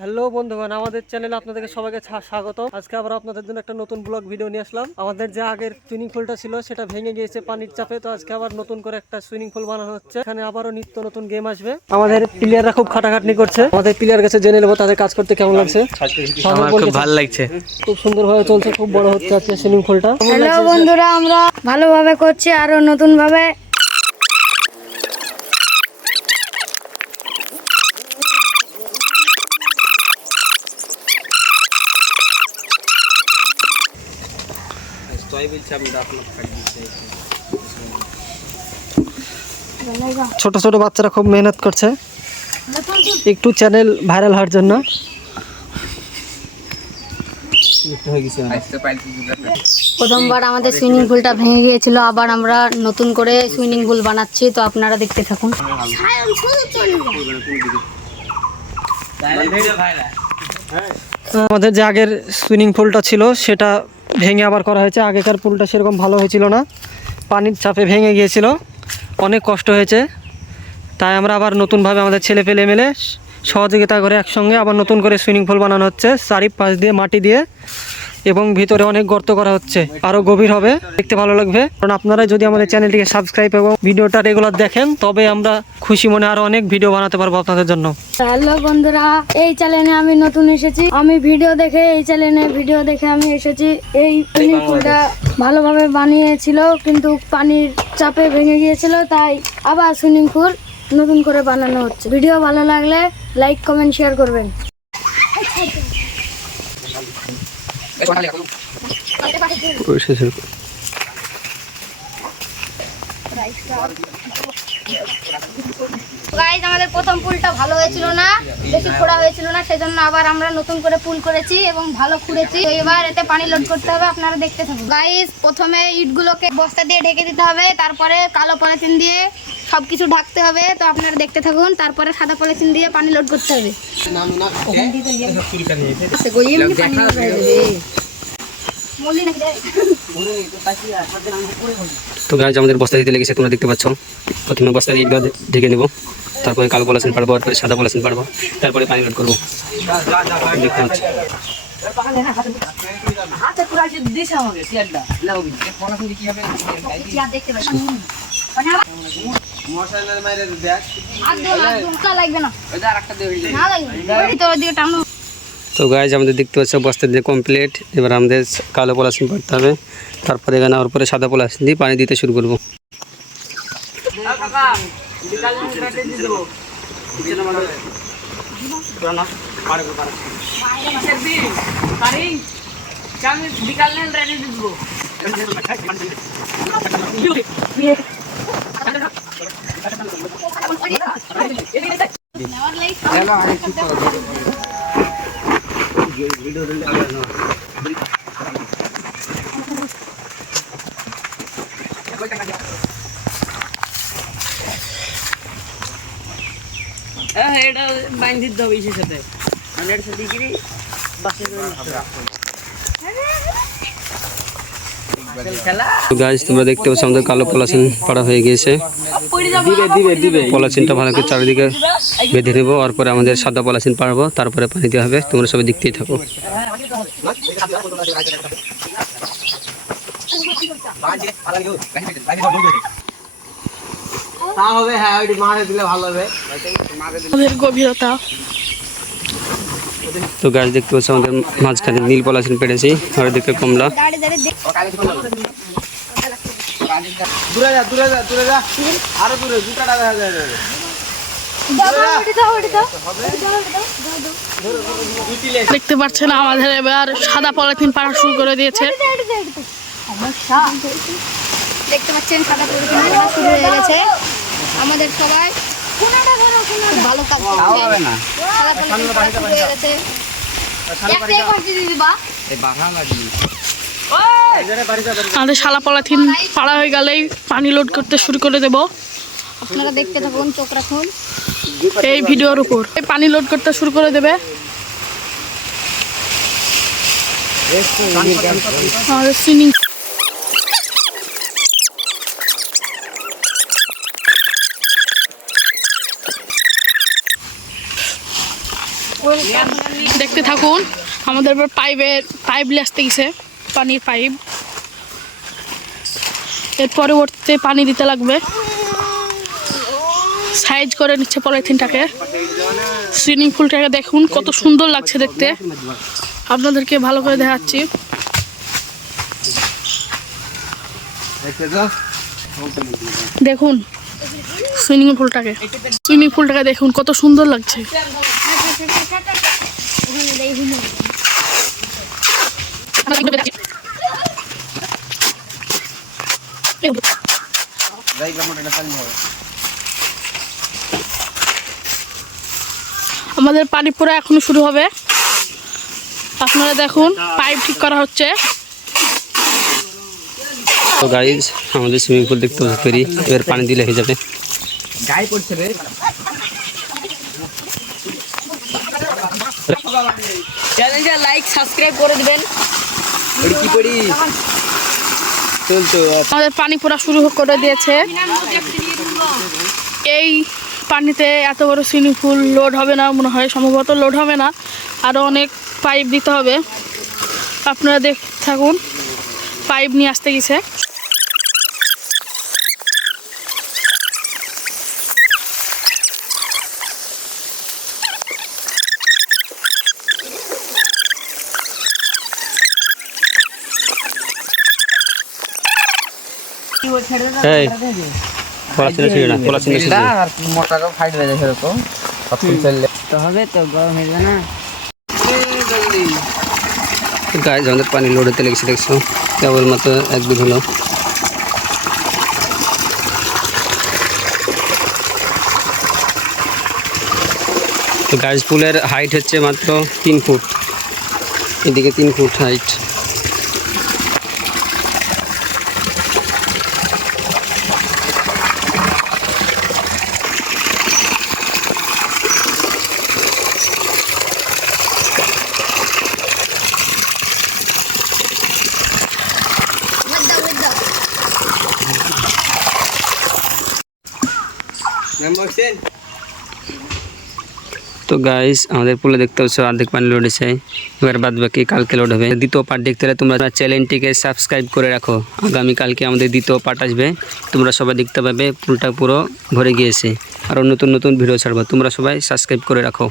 Hello বন্ধুগণ, আমাদের চ্যানেলে আপনাদেরকে সবাইকে স্বাগত। আজকে আবার আপনাদের জন্য একটা নতুন ব্লগ ভিডিও নিয়ে আসলাম। আমাদের যে আগের সুইমিং পুলটা ছিল সেটা ভেঙে গিয়েছে পানির চাপে, তো আজকে আবার নতুন করে একটা সুইমিং পুল বানানো হচ্ছে। এখানে আবারও নিত্য নতুন গেম আসবে। আমাদের প্লেয়াররা খুব খাটাখাটনি করছে। আমাদের প্লেয়ার কাছে জেনে নেবো তাদের কাজ করতে কেমন লাগছে। আমার খুব ভালো লাগছে, খুব সুন্দরভাবে চলছে, খুব বড় হচ্ছে আজকে সুইমিং পুলটা। হ্যালো বন্ধুরা, আমরা ভালোভাবে করছি আরো নতুন ভাবে। ছোট ছোট বাচ্চারা খুব মেহনত করছে একটু চ্যানেল ভাইরাল হওয়ার জন্য। প্রথমবার আমাদের সুইমিং পুলটা ভেঙে গিয়েছিল, আবার আমরা নতুন করে সুইমিং পুল বানাচ্ছি, তো আপনারা দেখতে থাকুন। আমাদের যে আগের সুইমিং পুলটা ছিল সেটা ভেঙে আবার করা হয়েছে। আগেকার পুলটা সেরকম ভালো হয়েছিল না, পানির চাপে ভেঙে গিয়েছিল, অনেক কষ্ট হয়েছে। তাই আমরা আবার নতুনভাবে আমাদের ছেলে পেলে মেলে সহযোগিতা করে একসঙ্গে আবার নতুন করে সুইমিং পুল বানানো হচ্ছে, চারিপাশ দিয়ে মাটি দিয়ে, এবং ভিতরে অনেক গর্ত করা হচ্ছে, আরও গভীর হবে, দেখতে ভালো লাগবে। কারণ আপনারা যদি আমাদের চ্যানেলটিকে সাবস্ক্রাইব এবং ভিডিওটা রেগুলার দেখেন, তবে আমরা খুশি মনে আরও অনেক ভিডিও বানাতে পারবো আপনাদের জন্য। হ্যালো বন্ধুরা, এই চ্যানেলে আমি নতুন এসেছি। আমি এই চ্যানেলে ভিডিও দেখে আমি এসেছি। এই সুইমিং পুলটা ভালোভাবে বানিয়েছিল, কিন্তু পানির চাপে ভেঙে গিয়েছিল, তাই আবার সুইমিং পুল নতুন করে বানানো হচ্ছে। ভিডিও ভালো লাগলে লাইক কমেন্ট শেয়ার করবেন। গাইস, আমাদের প্রথম পুলটা ভালো হয়েছিল না, বেশি খোঁড়া হয়েছিল না, সেজন্য আবার আমরা নতুন করে পুল করেছি এবং ভালো খুঁড়েছি। এবার এতে পানি লোড করতে হবে, আপনারা দেখতে থাকুন। গাইস, প্রথমে ইটগুলোকে বস্তা দিয়ে ঢেকে দিতে হবে, তারপরে কালো পলিথিন দিয়ে সবকিছু ঢাকতে হবে, তো আপনারা দেখতে থাকুন। তারপরে সাদা পলিথিন দিয়ে পানি লোড করতে হবে। তো গাইজ আমাদের বস্তা দিতে লেগেছে, তোমরা দেখতে পাচ্ছ। প্রথমে বস্তা দিয়ে ঢেকে নেবো, তারপরে কালো পলিথিন পারবো, তারপরে সাদা পলিথিন পারবো, তারপরে পানি লোড করবো। দেখতে পাচ্ছ। তো গাইজ আমাদের দেখতে পাচ্ছ বস্তা দিয়ে কমপ্লিট। এবার আমাদের কালো পলিথিন পারতে হবে, তারপরে এখানে ওর পরে সাদা পলিথিন দিয়ে পানি দিতে শুরু করবো। এটা বাইন্ধি দিতে হবে ইসের সাথে, আমি এর সাথে গিরি বাসে গাইজ তোমরা দেখতে পাচ্ছ আমাদের কালো পলিথিন পাড়া হয়ে গিয়েছে। পলিথিনটা ভালো করে চারিদিকে বেঁধে নেবো, আর পরে আমাদের সাদা পলিথিন পারবো, তারপরে পানি দেওয়া হবে। তোমরা সবাই দেখতেই থাকো। গভীরতা। তো গাছ দেখতে পাচ্ছ আমাদের মাঝখানে নীল পলিথিন পেরেছি, আর দিকে কমলা। দেখতে পাচ্ছেন আমাদের এবার সাদা পলিথিন পাড়া শুরু করে দিয়েছে। দেখতে পাচ্ছেন সাদা পলিথিন পাড়া শুরু হয়ে গেছে। আমাদের সবাই ভালো কাজ করছে। সাদা পলিথিন পাড়া শুরু হয়ে গেছে। আমাদের শালা পলিথিন পাড়া হয়ে গেলেই পানি লোড করতে শুরু করে দেব। আপনারা দেখতে থাকুন, চোখ রাখুন এই ভিডিওর উপর। পানি লোড করতে শুরু করে দেবে। আমাদের সুইমিং দেখতে থাকুন। আমাদের এবার পাইপ আসতে গেছে, পানির পাইপ। এর পরবর্তীতে পানি দিতে লাগবে। সাইজ করে নিচ্ছে পলিথিনটাকে। সুইমিং পুলটাকে দেখুন কত সুন্দর লাগছে দেখতে, আপনাদেরকে ভালো করে দেখাচ্ছি। দেখুন সুইমিং পুলটাকে দেখুন কত সুন্দর লাগছে। আমাদের পানি পড়া এখনো শুরু হবে। আপনারা দেখুন পাইপ ঠিক করা হচ্ছে। তো গাইজ আমাদের সুইমিং পুল দেখতে পারি, এবার পানি দিলে হয়ে যাবে। চ্যানেলটা লাইক সাবস্ক্রাইব করে দিবেন। আমাদের পানি পড়া শুরু করে দিয়েছে। এই পানিতে এত বড় সুইমিং পুল লোড হবে না মনে হয়, সম্ভবত লোড হবে না, আরও অনেক পাইপ দিতে হবে। আপনারা থাকুন, পাইপ নিয়ে আসতে গেছে। এই পলাচিনা ছিল না, পলাচিনা ছিল আর মোটাকে ফাইট হয়ে যায় সেরকম তো হবে, তো গরম হয়ে যাবে না। গাইজ আমাদের পানি লোড হতে লেগেছে, দেখছো কেবলমাত্র 1-2 হলো। তো গাইজ পুলের হাইট হচ্ছে মাত্র 3 ফুট, এদিকে 3 ফুট হাইট। তো গাইস আমাদের পুলে দেখতে পাচ্ছ অর্ধেক পানি লোড হয়েছে, এবার বাদ বাকি কালকে লোড হবে। দ্বিতীয় পার্ট দেখতে হলে তোমরা চ্যানেলটিকে সাবস্ক্রাইব করে রাখো, আগামীকালকে আমাদের দ্বিতীয় পার্ট আসবে, তোমরা সবাই দেখতে পাবে পুলটা পুরো ভরে গিয়েছে। আরও নতুন নতুন ভিডিও ছাড়বো, তোমরা সবাই সাবস্ক্রাইব করে রাখো।